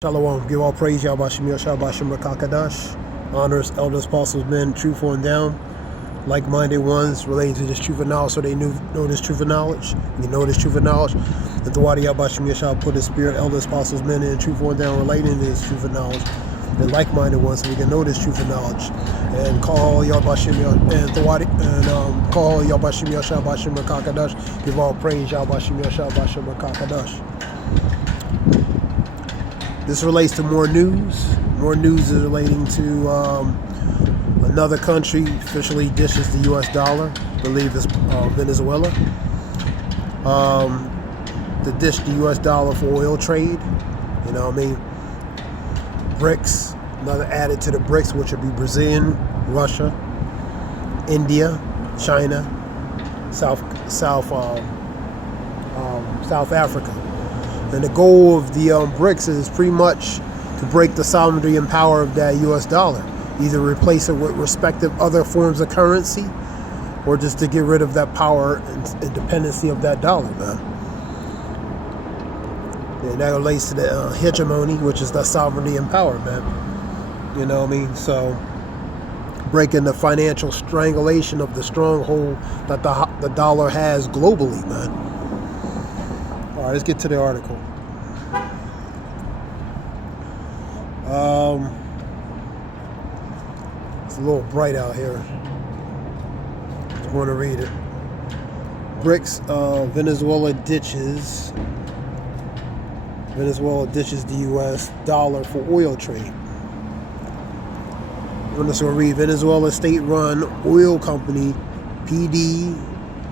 Shalom. Give all praise, Yahweh Shem Yahweh Shem Rakakadash. Honors, elders, apostles, men, truthful and down, like-minded ones relating to this truth of knowledge, so they know this truth of knowledge. You know this truth of knowledge. That the Wadi Yahweh Shem Yahweh put his spirit, elders, apostles, men, and truthful and down, relating to this truth of knowledge. And like-minded ones, so we can know this truth of knowledge. And call Yahweh Shem and the Wadi and call Yahweh Shem Yahweh Shem Rakakadash. Give all praise, Yahweh Shem Yahweh Shem Rakakadash. This relates to more news. More news is relating to another country officially dishes the U.S. dollar. I believe it's Venezuela. To dish the U.S. dollar for oil trade. You know what I mean? BRICS, another added to the BRICS, which would be Brazil, Russia, India, China, South Africa. And the goal of the BRICS is pretty much to break the sovereignty and power of that U.S. dollar. Either replace it with respective other forms of currency, or just to get rid of that power and dependency of that dollar, man. And that relates to the hegemony, which is the sovereignty and power, man. You know what I mean? So, breaking the financial strangulation of the stronghold that the dollar has globally, man. All right, let's get to the article. It's a little bright out here. Just want to read it. BRICS, Venezuela ditches the U.S. dollar for oil trade. I'm just going to read. Venezuela state-run oil company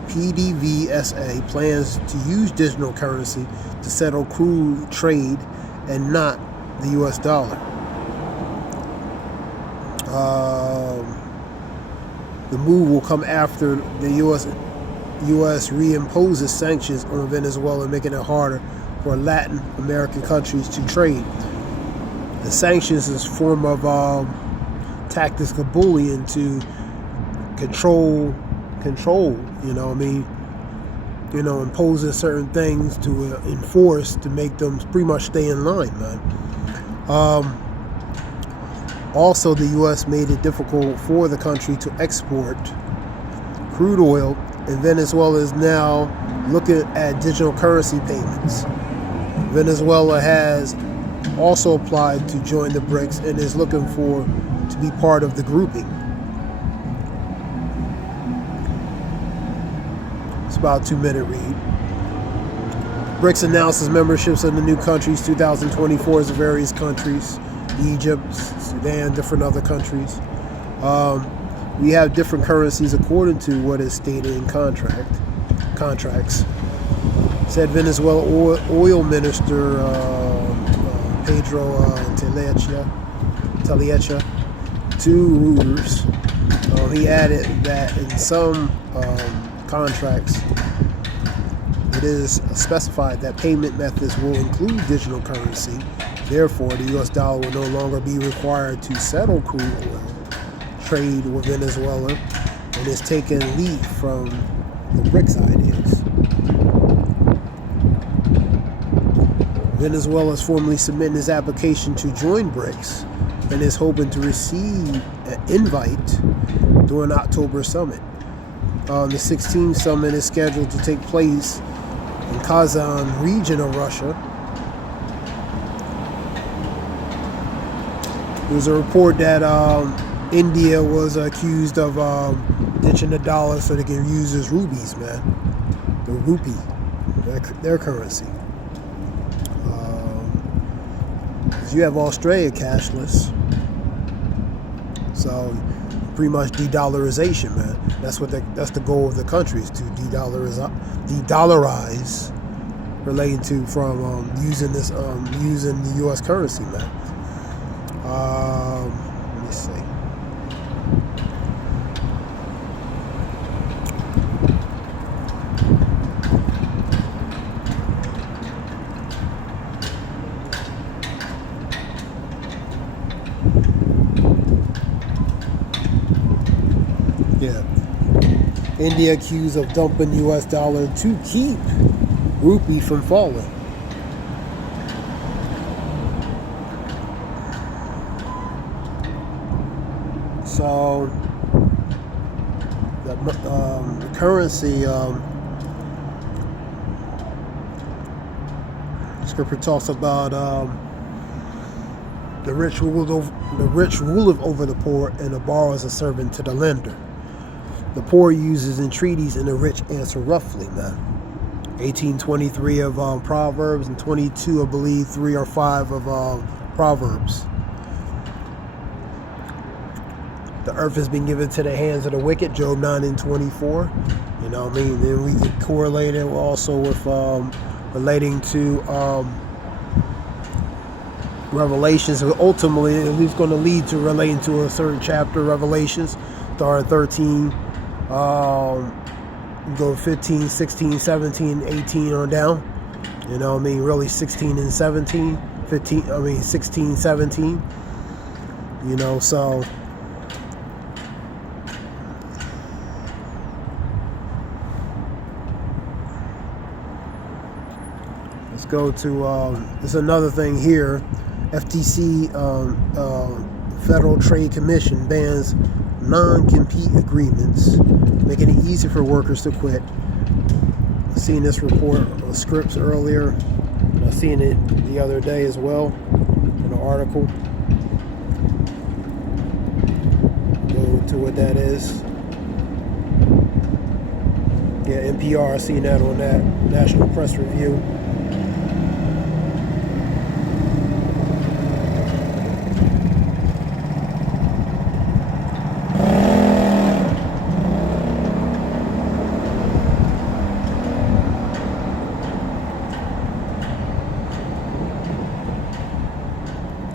PDVSA plans to use digital currency to settle crude trade and not the U.S. dollar. The move will come after the U.S. reimposes sanctions on Venezuela, making it harder for Latin American countries to trade. The sanctions is a form of tactical bullying to control, you know what I mean? You know, imposing certain things to enforce to make them pretty much stay in line, man. Also, the U.S. made it difficult for the country to export crude oil, and Venezuela is now looking at digital currency payments. Venezuela has also applied to join the BRICS and is looking to be part of the grouping. It's about a 2-minute read. BRICS announces memberships of the new countries 2024 as various countries, Egypt, Sudan, different other countries. We have different currencies according to what is stated in contracts. Said Venezuela oil minister Pedro Tellechea to Reuters. He added that in some contracts, it is specified that payment methods will include digital currency. Therefore, the U.S. dollar will no longer be required to settle crude oil trade with Venezuela, and is taking lead from the BRICS ideas. Venezuela is formally submitting its application to join BRICS and is hoping to receive an invite during October summit. The 16th summit is scheduled to take place in Kazan region of Russia. There was a report that India was accused of ditching the dollar so they can use as rupees, man. The rupee, their currency. You have Australia cashless, so pretty much de-dollarization, man. That's the goal of the country, is to de-dollarize, relating to from using the U.S. currency, man. Let me see. Yeah. India accused of dumping U.S. dollar to keep rupee from falling. So the currency, scripture talks about the rich ruleth over the poor, and the borrower is a servant to the lender. The poor uses entreaties, and the rich answer roughly, man. 18:23 of Proverbs, and 22, I believe, 3 or 5 of Proverbs. The earth has been given to the hands of the wicked, Job 9:24. You know what I mean? Then we can correlate it also with relating to Revelations. Ultimately, at least going to lead to relating to a certain chapter, Revelations, starting 13. Go 15, 16, 17, 18 on down. You know what I mean? Really 16 and 17. 16, 17. You know, so let's go to there's another thing here. FTC, Federal Trade Commission, bans non-compete agreements, making it easy for workers to quit. I've seen this report on Scripps earlier. I've seen it the other day as well in an article. Go to what that is. Yeah, NPR, I've seen that on that National Press Review.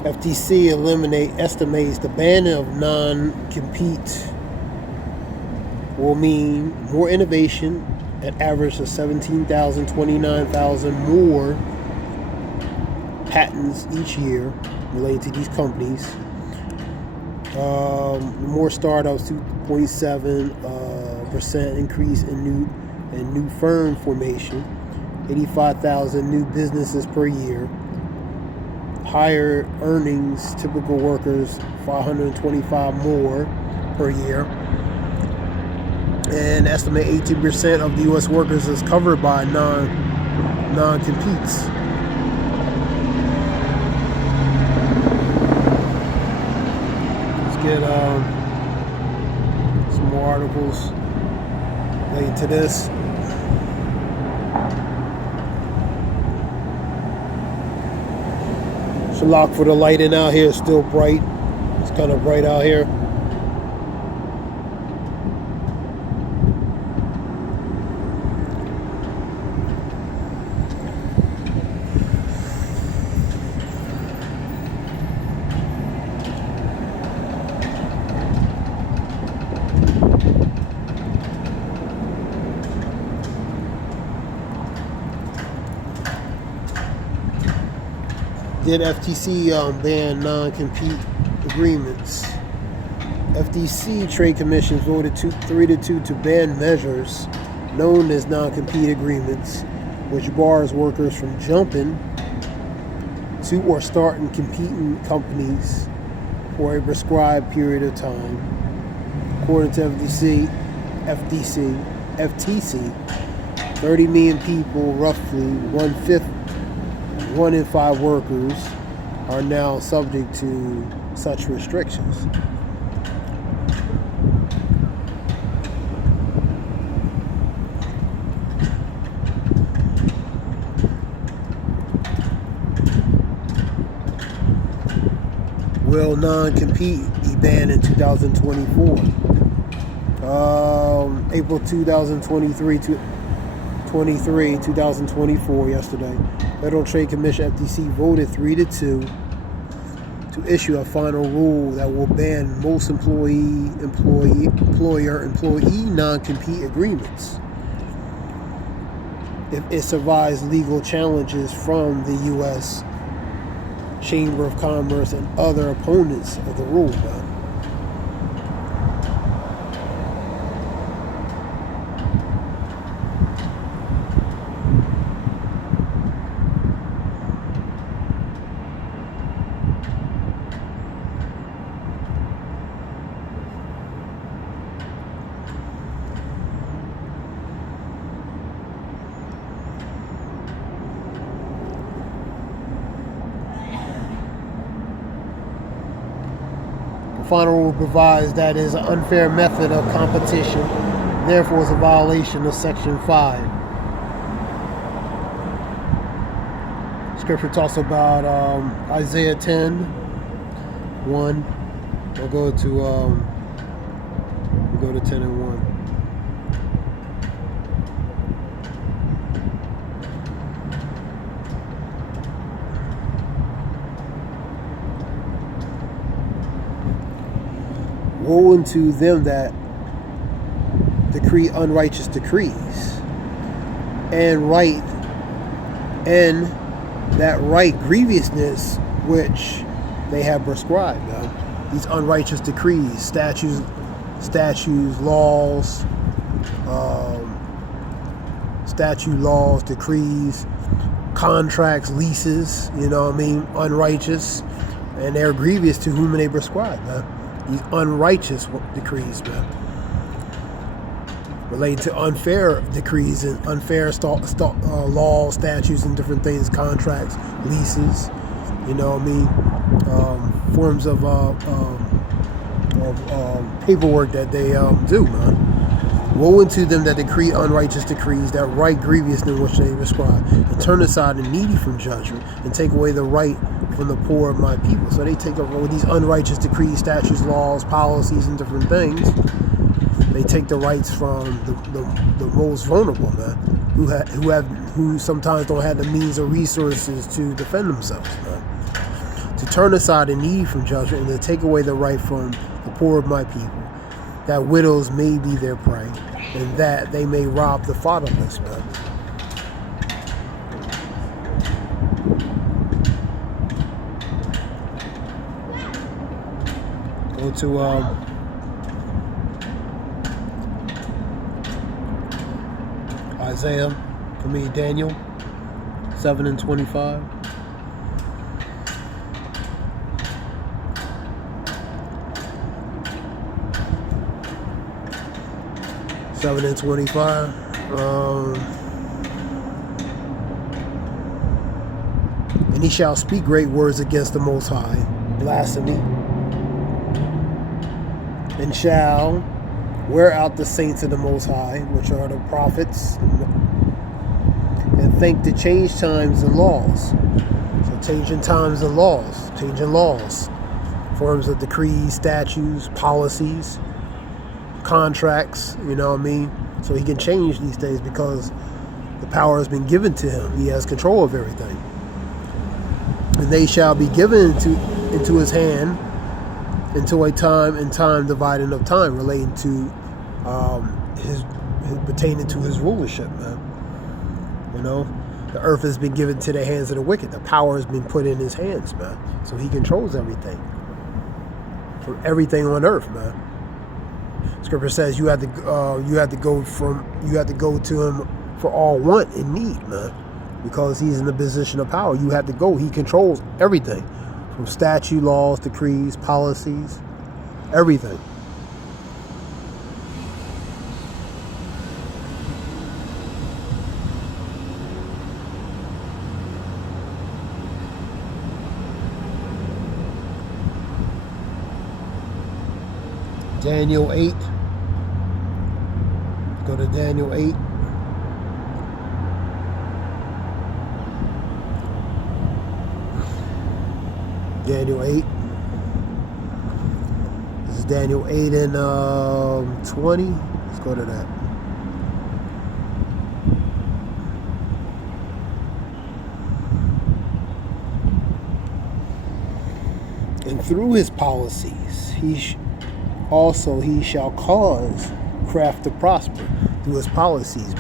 FTC estimates the banning of non-compete will mean more innovation, an average of 17,000, 29,000 more patents each year related to these companies. More startups, 2.7% increase in new firm formation, 85,000 new businesses per year. Higher earnings, typical workers, 525 more per year. And estimate 18% of the U.S. workers is covered by non-competes. Let's get some more articles related to this. Shalak for the lighting out here. It's still bright. It's kind of bright out here. Did FTC ban non-compete agreements? FTC Trade Commission voted 3-2 to ban measures known as non-compete agreements, which bars workers from jumping to or starting competing companies for a prescribed period of time. According to FTC, 30 million people, roughly 1/5, 1 in 5 workers, are now subject to such restrictions. Will non-compete be banned in 2024? April 2024, yesterday. Federal Trade Commission, FTC, voted 3-2 to issue a final rule that will ban most employer-employee non-compete agreements if it survives legal challenges from the U.S. Chamber of Commerce and other opponents of the rule. final rule provides that is an unfair method of competition, therefore is a violation of Section 5. Scripture talks about Isaiah 10:1. We'll go to 10 and 1. Woe unto them that decree unrighteous decrees, and that right grievousness which they have prescribed. These unrighteous decrees, statutes, laws, decrees, contracts, leases, unrighteous, and they're grievous to whom they prescribe, man. These unrighteous decrees, man, relating to unfair decrees and unfair laws, statutes, and different things, contracts, leases, forms of paperwork that they do, man. Woe unto them that decree unrighteous decrees, that right grievousness which they prescribe, and turn aside the needy from judgment, and take away the right from the poor of my people. So they take over these unrighteous decrees, statutes, laws, policies, and different things. They take the rights from the most vulnerable, man, who sometimes don't have the means or resources to defend themselves, man. To turn aside the needy from judgment, and to take away the right from the poor of my people, that widows may be their prey, and that they may rob the fatherless, man. Go to Daniel 7 and 25. And he shall speak great words against the Most High, blasphemy, and shall wear out the saints of the Most High, which are the prophets, and think to change times and laws. So changing times and laws, forms of decrees, statutes, policies, contracts, so he can change these things because the power has been given to him. He has control of everything. And they shall be given into his hand until a time and time dividing of time, relating to his pertaining to his rulership, man. The earth has been given to the hands of the wicked. The power has been put in his hands, man. So he controls everything. From everything on earth, man. Scripture says you have to go to him for all want and need, man, because he's in the position of power. You have to go. He controls everything, from statute, laws, decrees, policies, everything. Daniel 8. Go to Daniel 8. Daniel 8. This is Daniel 8 and 20. Let's go to that. And through his policies, he shall cause craft to prosper through his policies,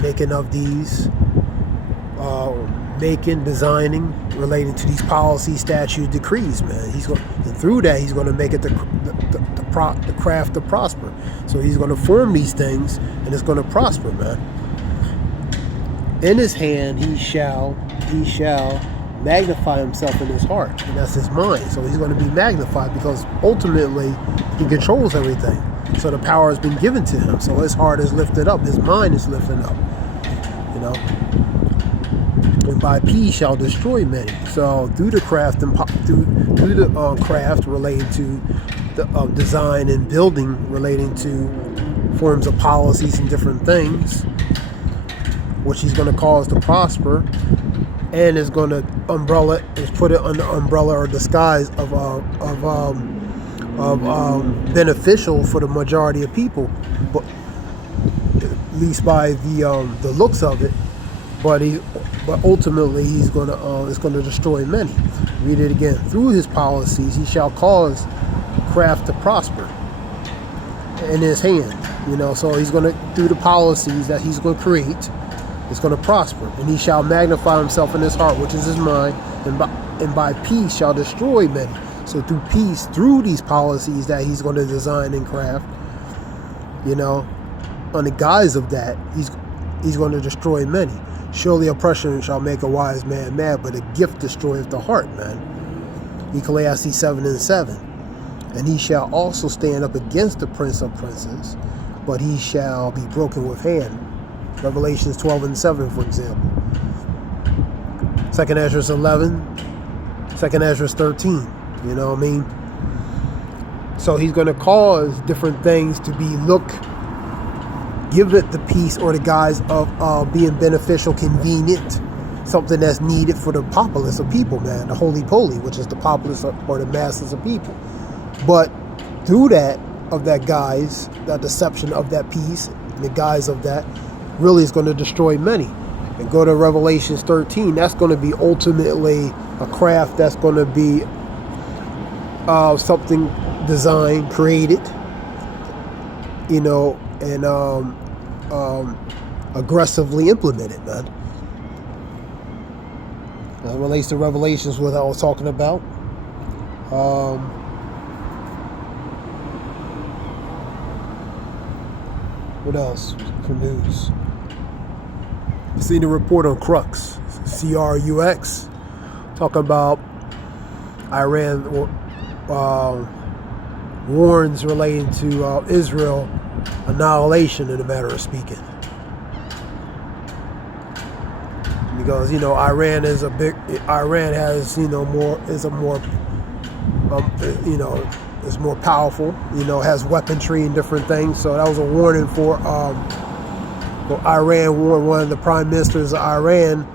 designing, relating to these policy, statute, decrees, man. And through that, he's going to make it the craft to prosper. So he's going to form these things, and it's going to prosper, man. In his hand, he shall magnify himself in his heart, and that's his mind. So he's going to be magnified because ultimately he controls everything. So the power has been given to him. So his heart is lifted up, his mind is lifted up. And by peace shall destroy many. So through the craft and through the craft related to design and building relating to forms of policies and different things, which he's going to cause to prosper, and is going to put it under umbrella or disguise of beneficial for the majority of people, but at least by the looks of it. But ultimately it's going to destroy many. Read it again. Through his policies, he shall cause craft to prosper in his hand. So he's going to, through the policies that he's going to create, it's going to prosper. And he shall magnify himself in his heart, which is his mind, and by peace shall destroy many. So through peace, through these policies that he's going to design and craft, on the guise of that, he's going to destroy many. Surely oppression shall make a wise man mad, but a gift destroyeth the heart, man. Ecclesiastes 7:7. And he shall also stand up against the prince of princes, but he shall be broken with hand. Revelations 12:7, for example. 2nd Ezra 11, 2nd Ezra 13. You know what I mean? So he's going to cause different things to give it the peace or the guise of being beneficial, convenient, something that's needed for the populace of people, man, the holy poly, which is the populace or the masses of people. But through that guise, that deception of that peace, the guise of that, really is going to destroy many. And go to Revelations 13, that's going to be ultimately a craft that's going to be something designed, created, and aggressively implemented, man. That relates to Revelations, what I was talking about. What else for news? You seen the report on Crux, CRUX, talking about Iran warns relating to Israel annihilation, in a matter of speaking, because Iran has is more powerful, has weaponry and different things. So that was a warning for Iran. One of the prime ministers of Iran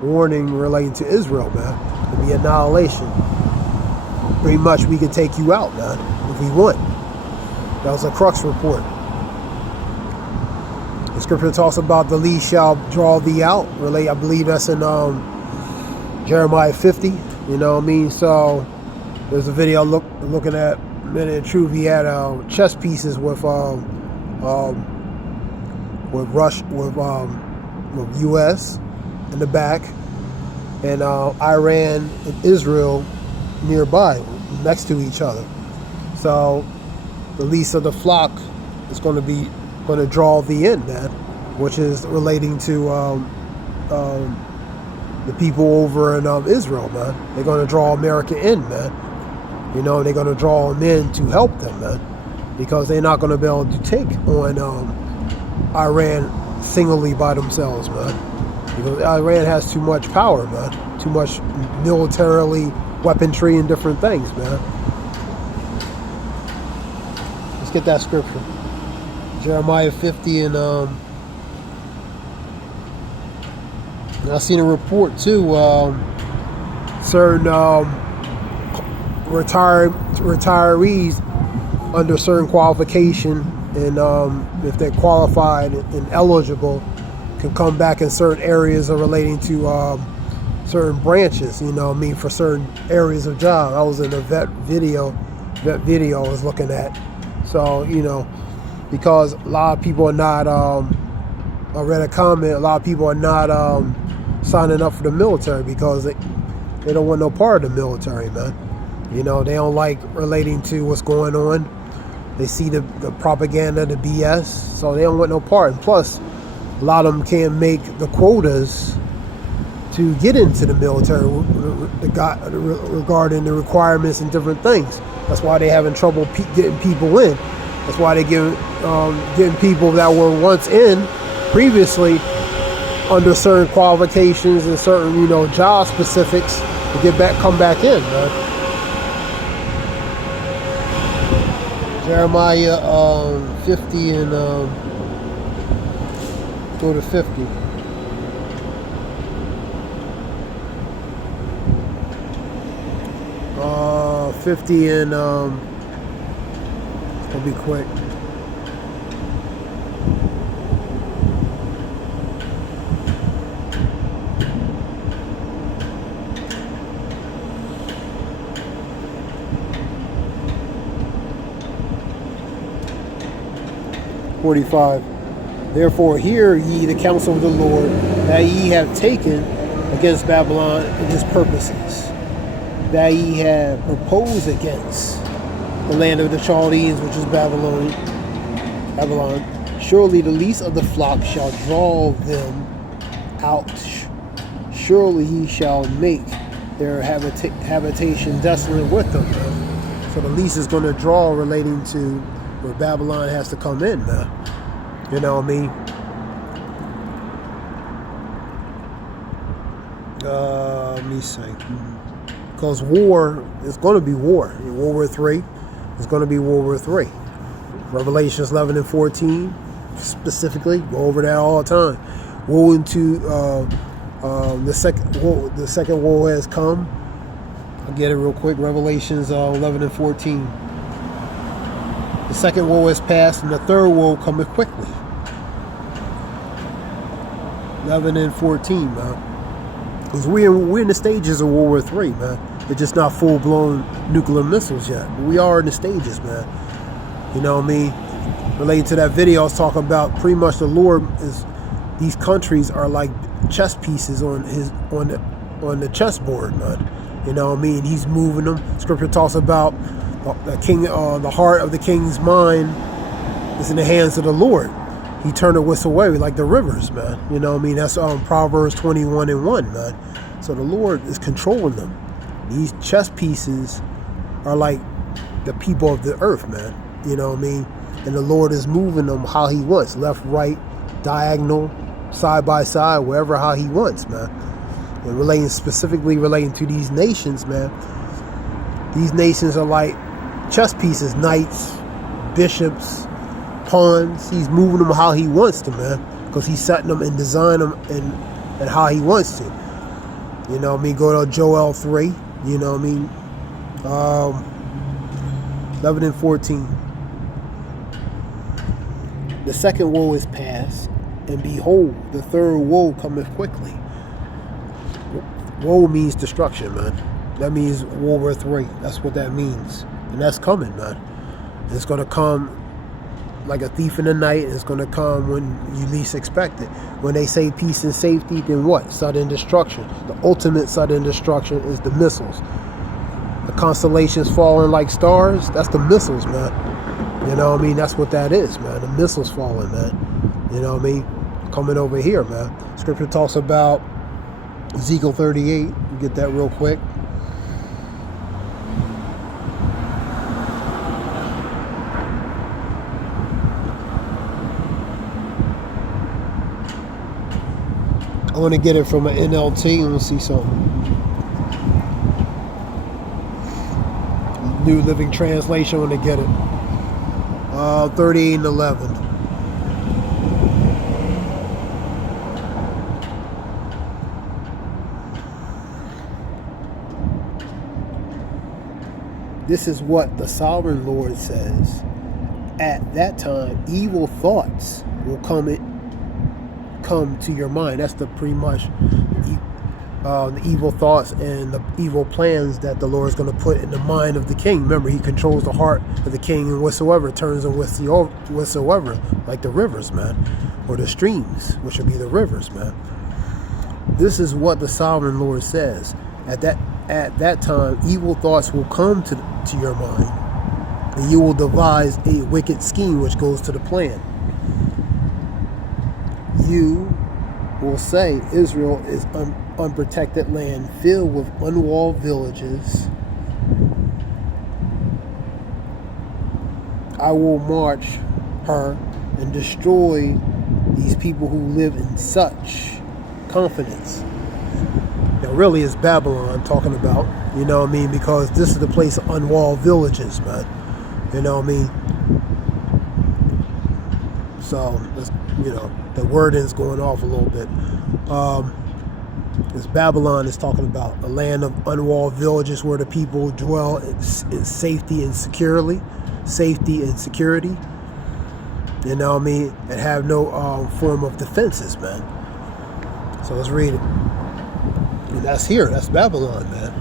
warning relating to Israel, man, to be annihilation. Pretty much, we can take you out, man, if we want. That was a Crux report. The scripture talks about the least shall draw thee out. I believe that's in Jeremiah 50. You know what I mean? So there's a video looking at Men in Truth. He had chess pieces with U.S. in the back, and Iran and Israel nearby, next to each other. So the least of the flock is going to draw thee in, man, which is relating to the people over in Israel, man. They're going to draw America in, man. They're going to draw them in to help them, man, because they're not going to be able to take on Iran singly by themselves, man. Because Iran has too much power, man. Too much militarily, weaponry, and different things, man. Let's get that scripture. Jeremiah 50, and I've seen a report too. Certain retirees under certain qualification, and if they're qualified and eligible, can come back in certain areas relating to certain branches. For certain areas of job. I was in a vet video I was looking at. So because a lot of people are not, I read a comment, a lot of people are not signing up for the military because they don't want no part of the military, man. They don't like relating to what's going on. They see the propaganda, the BS, so they don't want no part. And plus, a lot of them can't make the quotas to get into the military regarding the requirements and different things. That's why they're having trouble getting people in. That's why they getting people that were once in previously under certain qualifications and certain job specifics to come back in, man. Jeremiah 50 and go to 50. Uh, 50 and it'll be quick. Therefore hear ye the counsel of the Lord, that ye have taken against Babylon and his purposes, that ye have proposed against the land of the Chaldeans, which is Babylon. Surely the least of the flock shall draw them out. Surely he shall make their habitation desolate with them. Man. So the least is going to draw relating to where Babylon has to come in, man. You know what I mean? Let me see. Because war is going to be war. In World War III, it's going to be World War III. Revelations 11 and 14, specifically, go over that all the time. Woe into the second war has come. I'll get it real quick. Revelations 11 and 14. The second woe is past, and the third woe cometh quickly. 11 and 14, man. Because we're in the stages of World War III, man. It's just not full-blown nuclear missiles yet. But we are in the stages, man. You know what I mean? Relating to that video I was talking about, pretty much the Lord is, these countries are like chess pieces on the chessboard, man. You know what I mean? He's moving them. Scripture talks about the king, the heart of the king's mind is in the hands of the Lord. He turned the whistle away like the rivers, man. You know what I mean? That's Proverbs 21 and 1, man. So the Lord is controlling them. These chess pieces are like the people of the earth, man. You know what I mean? And the Lord is moving them how he wants. Left, right, diagonal, side by side, wherever how he wants, man. And specifically relating to these nations, man. These nations are like chess pieces, knights, bishops, pawns. He's moving them how he wants to, man. Because he's setting them and designing them and how he wants to. You know what I mean? Go to Joel 3. You know what I mean? 11 and 14. The second woe is past, and behold, the third woe cometh quickly. Woe means destruction, man. That means World War III. That's what that means. And that's coming, man. It's going to come like a thief in the night. It's going to come when you least expect it. When they say peace and safety, then what? Sudden destruction. The ultimate sudden destruction is the missiles. The constellations falling like stars, that's the missiles, man. You know what I mean? That's what that is, man. The missiles falling, man. You know what I mean? Coming over here, man. Scripture talks about Ezekiel 38. Get that real quick. I want to get it from an NLT. Let's see something. New Living Translation. I want to get it. 38 and 11. This is what the sovereign Lord says. At that time, evil thoughts will come to your mind. That's the pretty much the evil thoughts and the evil plans that the Lord is going to put in the mind of the king. Remember, he controls the heart of the king, and whatsoever turns him whatsoever, like the rivers, man, or the streams, which would be the rivers, man. This is what the sovereign Lord says. At that time, evil thoughts will come to your mind, and you will devise a wicked scheme which goes to the plan. You will say, Israel is unprotected land filled with unwalled villages. I will march her and destroy these people who live in such confidence. Now really it's Babylon talking about, you know what I mean, because this is the place of unwalled villages, man. You know what I mean? So, the wording's going off a little bit. This Babylon is talking about a land of unwalled villages where the people dwell in safety and security. You know what I mean? And have no form of defenses, man. So let's read it. And that's here. That's Babylon, man.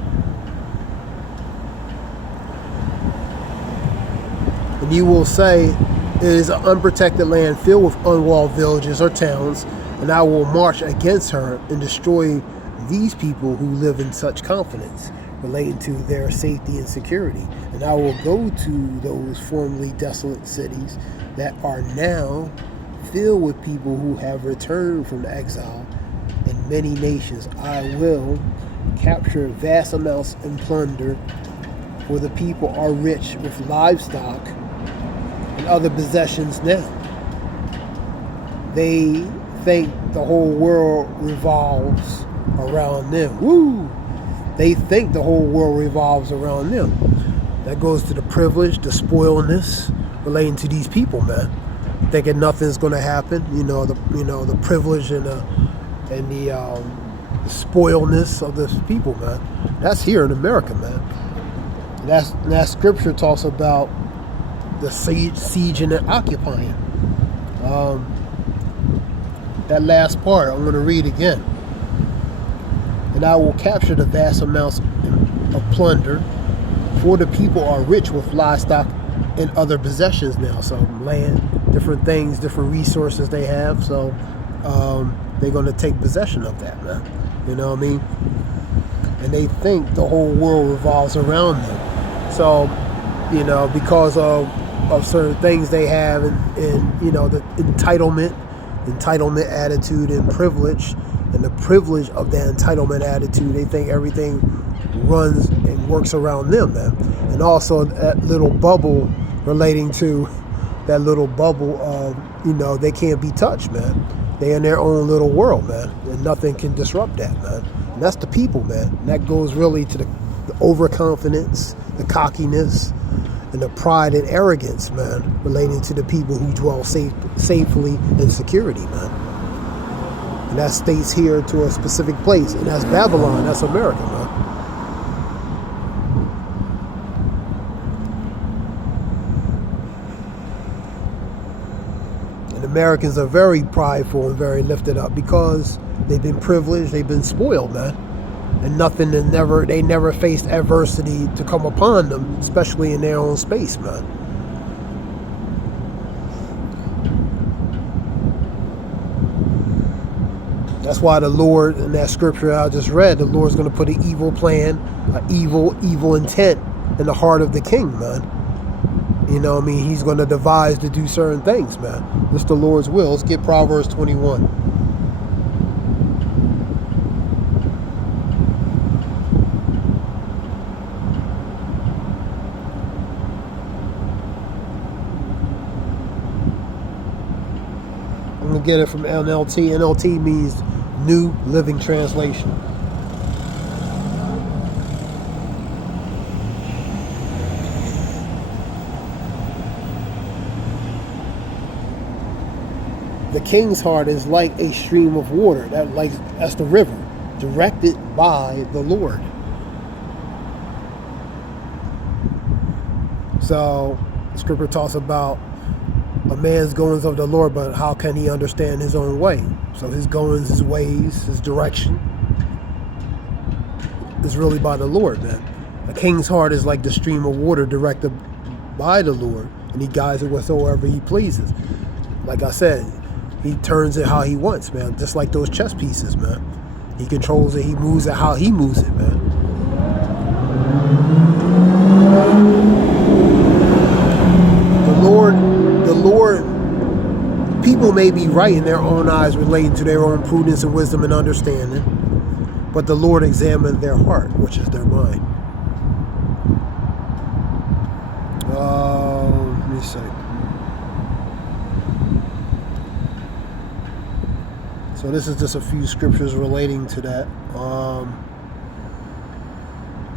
And you will say, it is an unprotected land filled with unwalled villages or towns, and I will march against her and destroy these people who live in such confidence relating to their safety and security. And I will go to those formerly desolate cities that are now filled with people who have returned from exile in many nations. I will capture vast amounts and plunder, for the people are rich with livestock and other possessions now. They think the whole world revolves around them. Woo! They think the whole world revolves around them. That goes to the privilege, the spoiledness relating to these people, man. Thinking nothing's going to happen. The privilege and the spoiledness of this people, man. That's here in America, man. That scripture talks about the siege and the occupying. That last part I'm going to read again. And I will capture the vast amounts of plunder, for the people are rich with livestock and other possessions now. So land, different things, different resources they have. So they're going to take possession of that, man. You know what I mean? And they think the whole world revolves around them. So, because of certain things they have, and the entitlement attitude and privilege, and the privilege of that entitlement attitude, they think everything runs and works around them, man. And also that little bubble relating to that little bubble of, they can't be touched, man. They in their own little world, man, and nothing can disrupt that, man. And that's the people, man. And that goes really to the overconfidence, the cockiness, and the pride and arrogance, man, relating to the people who dwell safely in security, man. And that states here to a specific place, and that's Babylon, that's America, man. And Americans are very prideful and very lifted up because they've been privileged, they've been spoiled, man. And they never faced adversity to come upon them, especially in their own space, man. That's why the Lord, in that scripture I just read, the Lord's going to put an evil plan, an evil intent in the heart of the king, man. You know what I mean? He's going to devise to do certain things, man. It's the Lord's will. Let's get Proverbs 21. I'm going to get it from NLT. NLT means New Living Translation. The king's heart is like a stream of water. That's the river, directed by the Lord. So, the scripture talks about a man's goings of the Lord, but how can he understand his own way? So his goings, his ways, his direction is really by the Lord, man. A king's heart is like the stream of water directed by the Lord, and he guides it whatsoever he pleases. Like I said, he turns it how he wants, man. Just like those chess pieces, man. He controls it, he moves it how he moves it, man. The Lord, people may be right in their own eyes relating to their own prudence and wisdom and understanding, but the Lord examined their heart, which is their mind. Let me see. So this is just a few scriptures relating to that.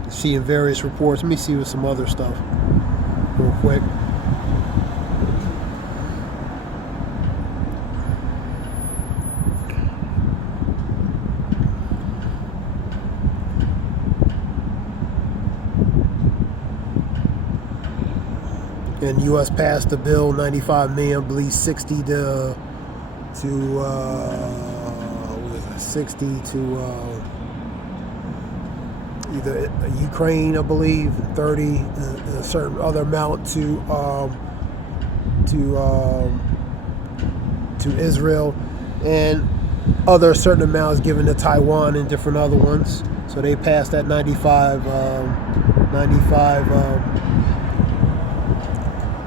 You see in various reports. Let me see with some other stuff. real quick. And U.S. passed the bill, 95 million, I believe 60 to 60 to either Ukraine, I believe, 30, a certain other amount to Israel, and other certain amounts given to Taiwan and different other ones. So they passed that 95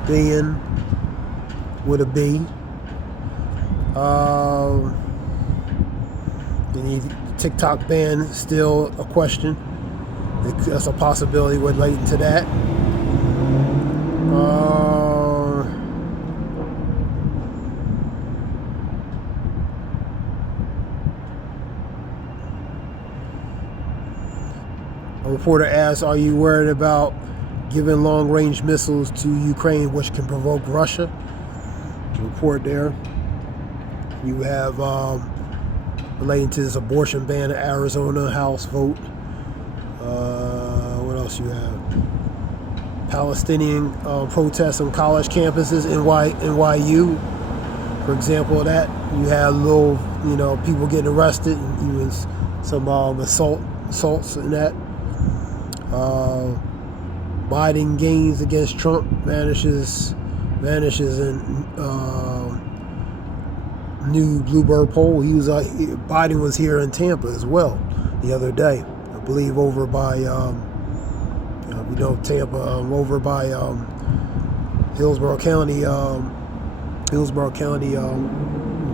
billion with a B. The TikTok ban is still a question. That's a possibility relating to that. A reporter asked, "Are you worried about giving long-range missiles to Ukraine, which can provoke Russia?" Report there. You have relating to this abortion ban in Arizona House vote. What else you have? Palestinian protests on college campuses in NYU. For example, that you had little, people getting arrested, and even some assaults and that. Biden gains against Trump, vanishes in new Bluebird poll. Biden was here in Tampa as well the other day, I believe, over by Tampa, over by Hillsborough County,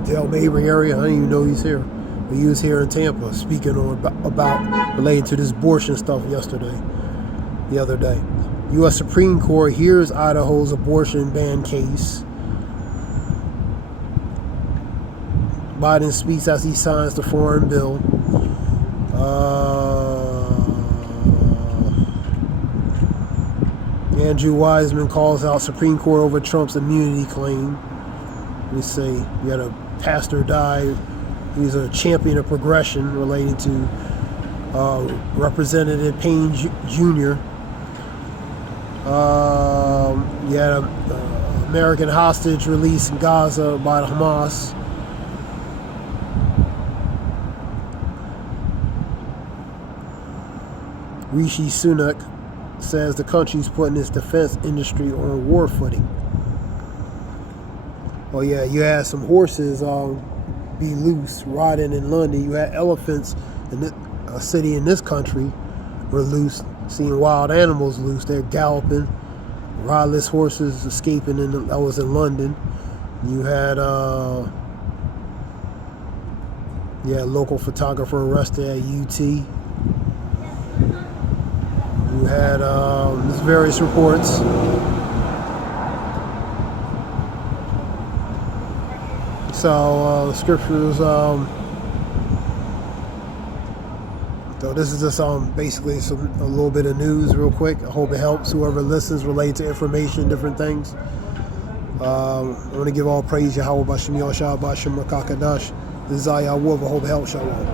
Del Mabry area. I didn't even know he's here, but he was here in Tampa speaking about related to this abortion stuff the other day. U.S. Supreme Court hears Idaho's abortion ban case. Biden speaks as he signs the foreign bill. Andrew Wiseman calls out Supreme Court over Trump's immunity claim. We say we had a pastor die. He's a champion of progression relating to Representative Payne Jr. You had an American hostage released in Gaza by the Hamas. Rishi Sunak says the country's putting its defense industry on war footing. Oh yeah, you had some horses be loose riding in London. You had elephants in a city in this country were loose, seeing wild animals loose. They're galloping, rideless horses escaping. That was in London. You had local photographer arrested at UT. You had various reports. So scriptures. So this is just basically a little bit of news, real quick. I hope it helps whoever listens related to information, different things. I want to give all praise Yahweh B'Shem Yoshua B'Shem Rakakadash. This is Ayah Wolf. I hope it helps. Shalom.